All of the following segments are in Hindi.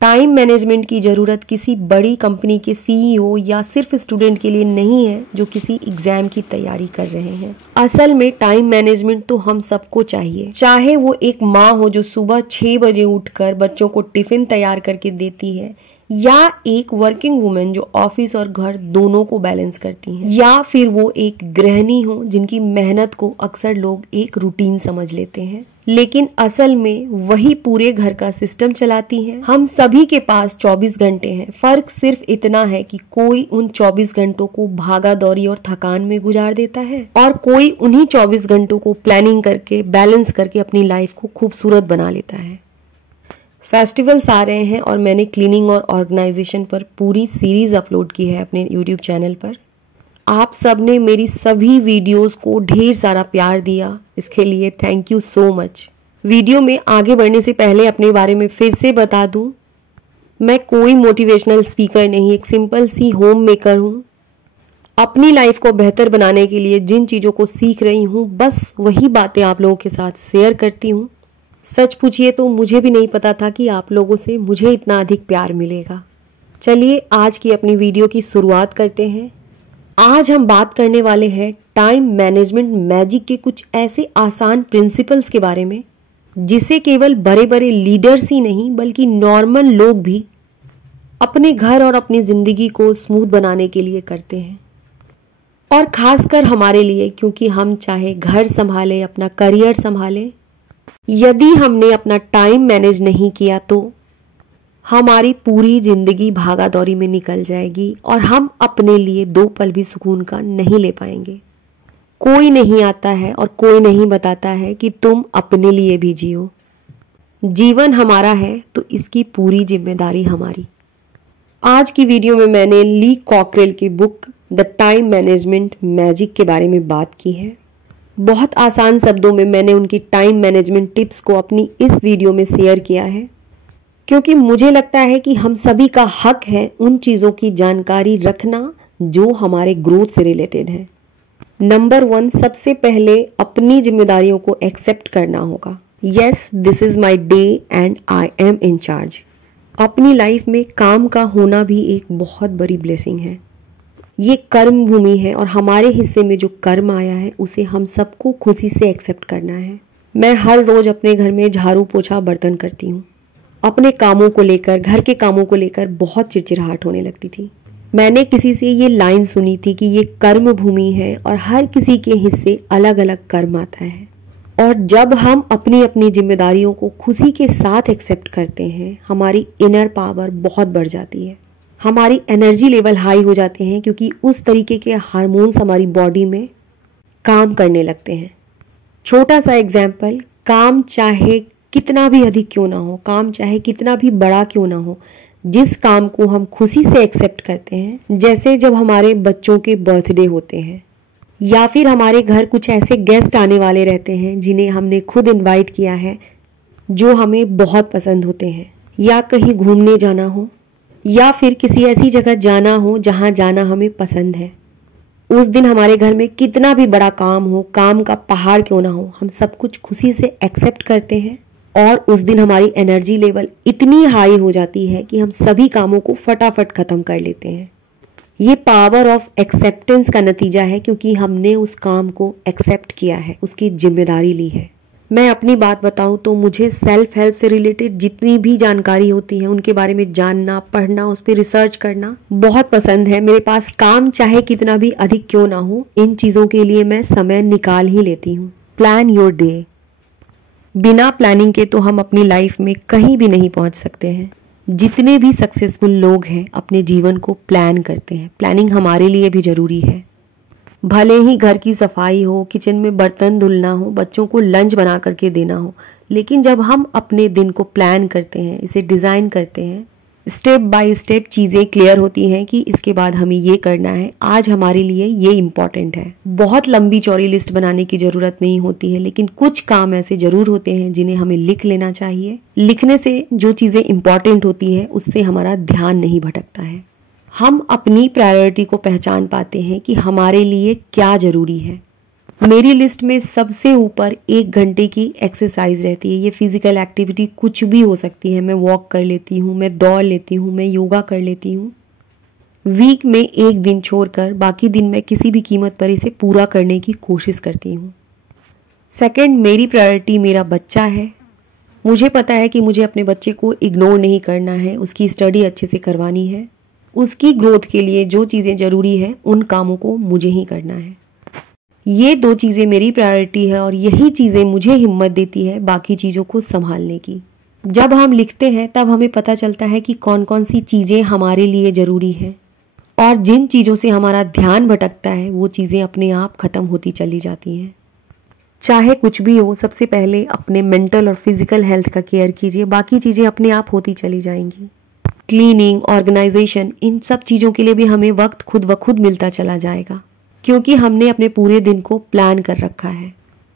टाइम मैनेजमेंट की ज़रूरत किसी बड़ी कंपनी के सीईओ या सिर्फ स्टूडेंट के लिए नहीं है जो किसी एग्जाम की तैयारी कर रहे हैं। असल में टाइम मैनेजमेंट तो हम सबको चाहिए, चाहे वो एक माँ हो जो सुबह 6 बजे उठकर बच्चों को टिफिन तैयार करके देती है, या एक वर्किंग वुमेन जो ऑफिस और घर दोनों को बैलेंस करती हैं, या फिर वो एक गृहिणी हो जिनकी मेहनत को अक्सर लोग एक रूटीन समझ लेते हैं, लेकिन असल में वही पूरे घर का सिस्टम चलाती हैं। हम सभी के पास 24 घंटे हैं, फर्क सिर्फ इतना है कि कोई उन 24 घंटों को भागा दौड़ी और थकान में गुजार देता है और कोई उन्हीं 24 घंटों को प्लानिंग करके बैलेंस करके अपनी लाइफ को खूबसूरत बना लेता है। फेस्टिवल्स आ रहे हैं और मैंने क्लीनिंग और ऑर्गेनाइजेशन पर पूरी सीरीज अपलोड की है अपने यूट्यूब चैनल पर। आप सब ने मेरी सभी वीडियोस को ढेर सारा प्यार दिया, इसके लिए thank you so much. Video में आगे बढ़ने से पहले अपने बारे में फिर से बता दूं, मैं कोई मोटिवेशनल स्पीकर नहीं, एक सिंपल सी होम मेकर हूं। अपनी लाइफ को बेहतर बनाने के लिए जिन चीज़ों को सीख रही हूं, बस वही बातें आप लोगों के साथ शेयर करती हूं। सच पूछिए तो मुझे भी नहीं पता था कि आप लोगों से मुझे इतना अधिक प्यार मिलेगा। चलिए आज की अपनी वीडियो की शुरुआत करते हैं। आज हम बात करने वाले हैं टाइम मैनेजमेंट मैजिक के कुछ ऐसे आसान प्रिंसिपल्स के बारे में जिसे केवल बड़े बड़े लीडर्स ही नहीं बल्कि नॉर्मल लोग भी अपने घर और अपनी जिंदगी को स्मूथ बनाने के लिए करते हैं, और खासकर हमारे लिए, क्योंकि हम चाहे घर संभालें, अपना करियर संभालें, यदि हमने अपना टाइम मैनेज नहीं किया तो हमारी पूरी जिंदगी भागा दौड़ी में निकल जाएगी और हम अपने लिए 2 पल भी सुकून का नहीं ले पाएंगे। कोई नहीं आता है और कोई नहीं बताता है कि तुम अपने लिए भी जियो। जीवन हमारा है तो इसकी पूरी जिम्मेदारी हमारी। आज की वीडियो में मैंने ली कॉकरेल की book the time management magic के बारे में बात की है। बहुत आसान शब्दों में मैंने उनकी टाइम मैनेजमेंट टिप्स को अपनी इस वीडियो में शेयर किया है, क्योंकि मुझे लगता है कि हम सभी का हक है उन चीज़ों की जानकारी रखना जो हमारे ग्रोथ से रिलेटेड है। नंबर 1, सबसे पहले अपनी जिम्मेदारियों को एक्सेप्ट करना होगा। Yes, this is my day and I am in charge. अपनी लाइफ में काम का होना भी एक बहुत बड़ी ब्लेसिंग है। ये कर्म भूमि है और हमारे हिस्से में जो कर्म आया है उसे हम सबको खुशी से एक्सेप्ट करना है। मैं हर रोज अपने घर में झाड़ू पोछा बर्तन करती हूँ। अपने कामों को लेकर, घर के कामों को लेकर बहुत चिड़चिड़ाहट होने लगती थी। मैंने किसी से ये लाइन सुनी थी कि ये कर्म भूमि है और हर किसी के हिस्से अलग अलग कर्म आता है, और जब हम अपनी अपनी जिम्मेदारियों को खुशी के साथ एक्सेप्ट करते हैं, हमारी इनर पावर बहुत बढ़ जाती है, हमारी एनर्जी लेवल हाई हो जाते हैं, क्योंकि उस तरीके के हार्मोन्स हमारी बॉडी में काम करने लगते हैं। छोटा सा एग्जाम्पल, काम चाहे कितना भी अधिक क्यों ना हो, काम चाहे कितना भी बड़ा क्यों ना हो, जिस काम को हम खुशी से एक्सेप्ट करते हैं, जैसे जब हमारे बच्चों के बर्थडे होते हैं या फिर हमारे घर कुछ ऐसे गेस्ट आने वाले रहते हैं जिन्हें हमने खुद इनवाइट किया है, जो हमें बहुत पसंद होते हैं, या कहीं घूमने जाना हो या फिर किसी ऐसी जगह जाना हो जहां जाना हमें पसंद है, उस दिन हमारे घर में कितना भी बड़ा काम हो, काम का पहाड़ क्यों ना हो, हम सब कुछ खुशी से एक्सेप्ट करते हैं, और उस दिन हमारी एनर्जी लेवल इतनी हाई हो जाती है कि हम सभी कामों को फटाफट खत्म कर लेते हैं। ये पावर ऑफ एक्सेप्टेंस का नतीजा है, क्योंकि हमने उस काम को एक्सेप्ट किया है, उसकी जिम्मेदारी ली है। मैं अपनी बात बताऊं तो मुझे सेल्फ हेल्प से रिलेटेड जितनी भी जानकारी होती है उनके बारे में जानना, पढ़ना, उस पर रिसर्च करना बहुत पसंद है। मेरे पास काम चाहे कितना भी अधिक क्यों ना हो, इन चीज़ों के लिए मैं समय निकाल ही लेती हूँ। Plan your day. बिना प्लानिंग के तो हम अपनी लाइफ में कहीं भी नहीं पहुंच सकते हैं। जितने भी सक्सेसफुल लोग हैं अपने जीवन को प्लान करते हैं। प्लानिंग हमारे लिए भी जरूरी है। भले ही घर की सफाई हो, किचन में बर्तन धुलना हो, बच्चों को लंच बना करके देना हो, लेकिन जब हम अपने दिन को प्लान करते हैं, इसे डिज़ाइन करते हैं, स्टेप बाय स्टेप चीज़ें क्लियर होती हैं कि इसके बाद हमें ये करना है, आज हमारे लिए ये इम्पॉर्टेंट है। बहुत लंबी चौड़ी लिस्ट बनाने की ज़रूरत नहीं होती है, लेकिन कुछ काम ऐसे ज़रूर होते हैं जिन्हें हमें लिख लेना चाहिए। लिखने से जो चीज़ें इम्पॉर्टेंट होती है उससे हमारा ध्यान नहीं भटकता है। हम अपनी प्रायोरिटी को पहचान पाते हैं कि हमारे लिए क्या ज़रूरी है। मेरी लिस्ट में सबसे ऊपर 1 घंटे की एक्सरसाइज रहती है। ये फिजिकल एक्टिविटी कुछ भी हो सकती है। मैं वॉक कर लेती हूँ, मैं दौड़ लेती हूँ, मैं योगा कर लेती हूँ। वीक में 1 दिन छोड़कर बाकी दिन मैं किसी भी कीमत पर इसे पूरा करने की कोशिश करती हूँ। सेकंड, मेरी प्रायोरिटी मेरा बच्चा है। मुझे पता है कि मुझे अपने बच्चे को इग्नोर नहीं करना है, उसकी स्टडी अच्छे से करवानी है। उसकी ग्रोथ के लिए जो चीज़ें ज़रूरी है उन कामों को मुझे ही करना है। ये 2 चीज़ें मेरी प्रायोरिटी है और यही चीज़ें मुझे हिम्मत देती है बाकी चीज़ों को संभालने की। जब हम लिखते हैं तब हमें पता चलता है कि कौन कौन सी चीज़ें हमारे लिए ज़रूरी हैं और जिन चीज़ों से हमारा ध्यान भटकता है वो चीज़ें अपने आप ख़त्म होती चली जाती हैं। चाहे कुछ भी हो, सबसे पहले अपने मेंटल और फिजिकल हेल्थ का केयर कीजिए, बाकी चीज़ें अपने आप होती चली जाएंगी। क्लीनिंग, ऑर्गेनाइजेशन, इन सब चीज़ों के लिए भी हमें वक्त खुद ब खुद मिलता चला जाएगा क्योंकि हमने अपने पूरे दिन को प्लान कर रखा है।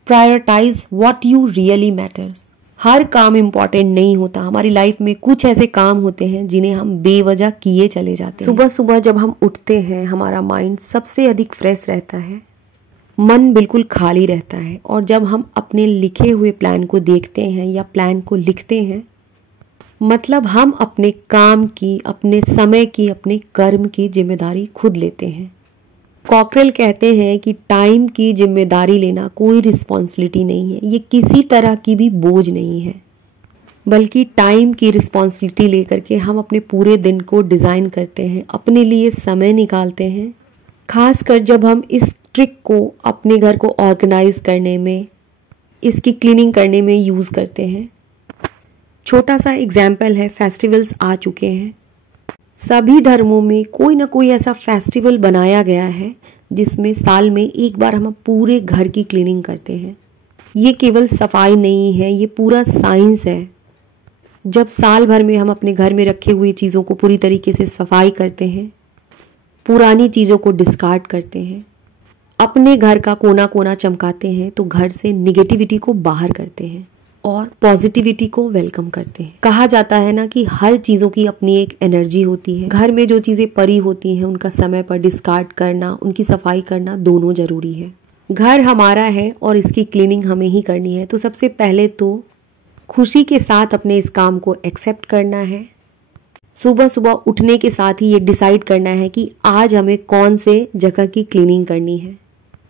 Prioritise what you really matters. हर काम इम्पॉर्टेंट नहीं होता। हमारी लाइफ में कुछ ऐसे काम होते हैं जिन्हें हम बेवजह किए चले जाते हैं। सुबह सुबह जब हम उठते हैं हमारा माइंड सबसे अधिक फ्रेश रहता है, मन बिल्कुल खाली रहता है और जब हम अपने लिखे हुए प्लान को देखते हैं या प्लान को लिखते हैं मतलब हम अपने काम की, अपने समय की, अपने कर्म की जिम्मेदारी खुद लेते हैं। कॉकरेल कहते हैं कि टाइम की जिम्मेदारी लेना कोई रिस्पॉन्सिबिलिटी नहीं है, ये किसी तरह की भी बोझ नहीं है, बल्कि टाइम की रिस्पॉन्सिबिलिटी लेकर के हम अपने पूरे दिन को डिज़ाइन करते हैं, अपने लिए समय निकालते हैं। खासकर जब हम इस ट्रिक को अपने घर को ऑर्गेनाइज करने में, इसकी क्लीनिंग करने में यूज़ करते हैं। छोटा सा एग्जाम्पल है, फेस्टिवल्स आ चुके हैं। सभी धर्मों में कोई ना कोई ऐसा फेस्टिवल बनाया गया है जिसमें साल में एक बार हम पूरे घर की क्लीनिंग करते हैं। ये केवल सफाई नहीं है, ये पूरा साइंस है। जब साल भर में हम अपने घर में रखे हुए चीज़ों को पूरी तरीके से सफाई करते हैं, पुरानी चीज़ों को डिस्कार्ड करते हैं, अपने घर का कोना कोना चमकाते हैं तो घर से निगेटिविटी को बाहर करते हैं और पॉजिटिविटी को वेलकम करते हैं। कहा जाता है ना कि हर चीज़ों की अपनी एक एनर्जी होती है। घर में जो चीज़ें पड़ी होती हैं उनका समय पर डिस्कार्ड करना, उनकी सफाई करना दोनों जरूरी है। घर हमारा है और इसकी क्लीनिंग हमें ही करनी है, तो सबसे पहले तो खुशी के साथ अपने इस काम को एक्सेप्ट करना है। सुबह सुबह उठने के साथ ही ये डिसाइड करना है कि आज हमें कौन से जगह की क्लीनिंग करनी है।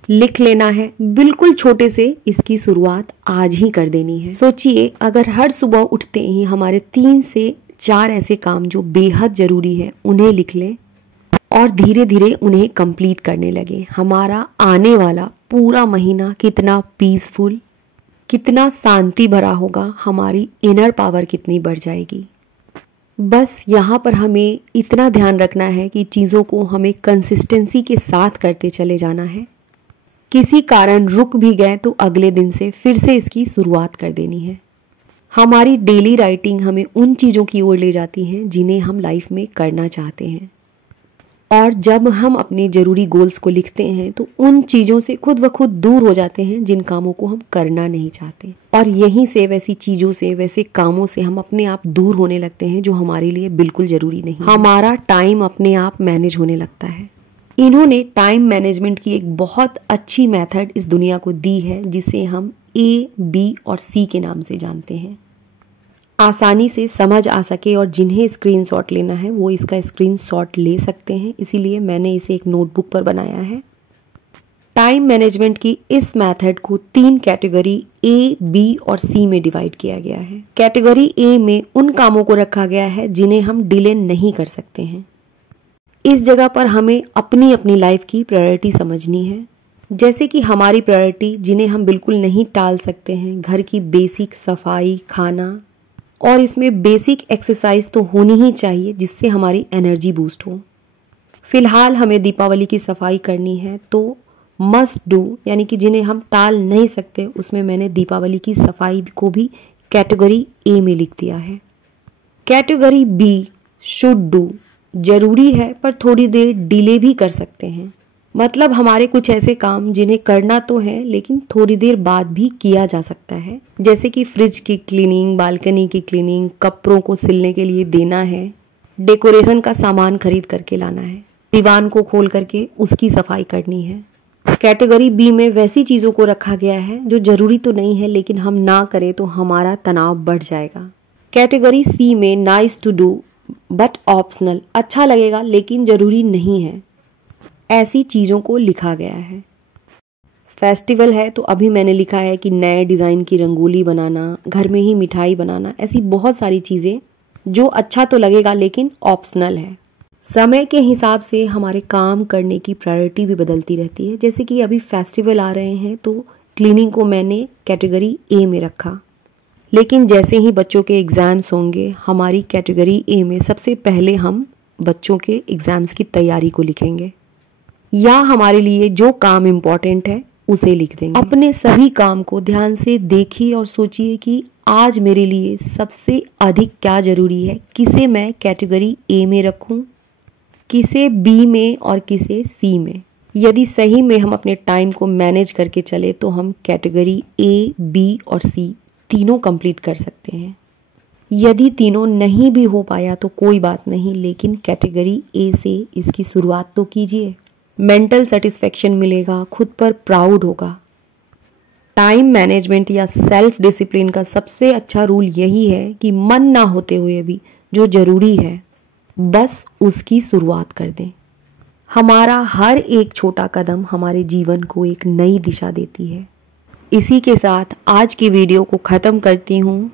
लिख लेना है, बिल्कुल छोटे से इसकी शुरुआत आज ही कर देनी है। सोचिए अगर हर सुबह उठते ही हमारे 3 से 4 ऐसे काम जो बेहद जरूरी है उन्हें लिख लें और धीरे धीरे उन्हें कंप्लीट करने लगे, हमारा आने वाला पूरा महीना कितना पीसफुल, कितना शांति भरा होगा, हमारी इनर पावर कितनी बढ़ जाएगी। बस यहाँ पर हमें इतना ध्यान रखना है कि चीज़ों को हमें कंसिस्टेंसी के साथ करते चले जाना है। किसी कारण रुक भी गए तो अगले दिन से फिर से इसकी शुरुआत कर देनी है। हमारी डेली राइटिंग हमें उन चीज़ों की ओर ले जाती हैं जिन्हें हम लाइफ में करना चाहते हैं और जब हम अपने ज़रूरी गोल्स को लिखते हैं तो उन चीज़ों से खुद व खुद दूर हो जाते हैं जिन कामों को हम करना नहीं चाहते और यहीं से वैसी चीज़ों से, वैसे कामों से हम अपने आप दूर होने लगते हैं जो हमारे लिए बिल्कुल ज़रूरी नहीं। हमारा टाइम अपने आप मैनेज होने लगता है। इन्होंने टाइम मैनेजमेंट की एक बहुत अच्छी मेथड इस दुनिया को दी है जिसे हम A, B और C के नाम से जानते हैं। आसानी से समझ आ सके और जिन्हें स्क्रीनशॉट लेना है वो इसका स्क्रीनशॉट ले सकते हैं, इसीलिए मैंने इसे एक नोटबुक पर बनाया है। टाइम मैनेजमेंट की इस मेथड को 3 कैटेगरी A, B और C में डिवाइड किया गया है। कैटेगरी A में उन कामों को रखा गया है जिन्हें हम डिले नहीं कर सकते हैं। इस जगह पर हमें अपनी अपनी लाइफ की प्रायोरिटी समझनी है, जैसे कि हमारी प्रायोरिटी जिन्हें हम बिल्कुल नहीं टाल सकते हैं, घर की बेसिक सफाई, खाना और इसमें बेसिक एक्सरसाइज तो होनी ही चाहिए जिससे हमारी एनर्जी बूस्ट हो। फिलहाल हमें दीपावली की सफाई करनी है तो मस्ट डू यानी कि जिन्हें हम टाल नहीं सकते उसमें मैंने दीपावली की सफाई को भी कैटेगरी A में लिख दिया है। कैटेगरी B शुड डू जरूरी है पर थोड़ी देर डिले भी कर सकते हैं, मतलब हमारे कुछ ऐसे काम जिन्हें करना तो है लेकिन थोड़ी देर बाद भी किया जा सकता है, जैसे कि फ्रिज की क्लीनिंग, बालकनी की क्लीनिंग, कपड़ों को सिलने के लिए देना है, डेकोरेशन का सामान खरीद करके लाना है, दीवान को खोल करके उसकी सफाई करनी है। कैटेगरी बी में वैसी चीज़ों को रखा गया है जो जरूरी तो नहीं है लेकिन हम ना करें तो हमारा तनाव बढ़ जाएगा। कैटेगरी सी में nice to do but optional, अच्छा लगेगा लेकिन जरूरी नहीं है, ऐसी चीज़ों को लिखा गया है। फेस्टिवल है तो अभी मैंने लिखा है कि नए डिज़ाइन की रंगोली बनाना, घर में ही मिठाई बनाना, ऐसी बहुत सारी चीज़ें जो अच्छा तो लगेगा लेकिन ऑप्शनल है। समय के हिसाब से हमारे काम करने की प्रायोरिटी भी बदलती रहती है। जैसे कि अभी फेस्टिवल आ रहे हैं तो क्लीनिंग को मैंने कैटेगरी ए में रखा, लेकिन जैसे ही बच्चों के एग्ज़ाम्स होंगे हमारी कैटेगरी ए में सबसे पहले हम बच्चों के एग्ज़ाम्स की तैयारी को लिखेंगे, या हमारे लिए जो काम इम्पोर्टेंट है उसे लिख देंगे। अपने सभी काम को ध्यान से देखिए और सोचिए कि आज मेरे लिए सबसे अधिक क्या जरूरी है, किसे मैं कैटेगरी ए में रखूं, किसे बी में और किसे सी में। यदि सही में हम अपने टाइम को मैनेज करके चले तो हम कैटेगरी ए, बी और सी तीनों कंप्लीट कर सकते हैं। यदि तीनों नहीं भी हो पाया तो कोई बात नहीं, लेकिन कैटेगरी ए से इसकी शुरुआत तो कीजिए। मेंटल सेटिस्फेक्शन मिलेगा, खुद पर प्राउड होगा। टाइम मैनेजमेंट या सेल्फ डिसिप्लिन का सबसे अच्छा रूल यही है कि मन ना होते हुए भी जो जरूरी है बस उसकी शुरुआत कर दें। हमारा हर एक छोटा कदम हमारे जीवन को एक नई दिशा देती है। इसी के साथ आज की वीडियो को ख़त्म करती हूँ।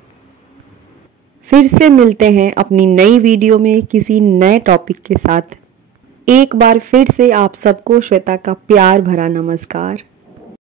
फिर से मिलते हैं अपनी नई वीडियो में किसी नए टॉपिक के साथ। एक बार फिर से आप सबको श्वेता का प्यार भरा नमस्कार।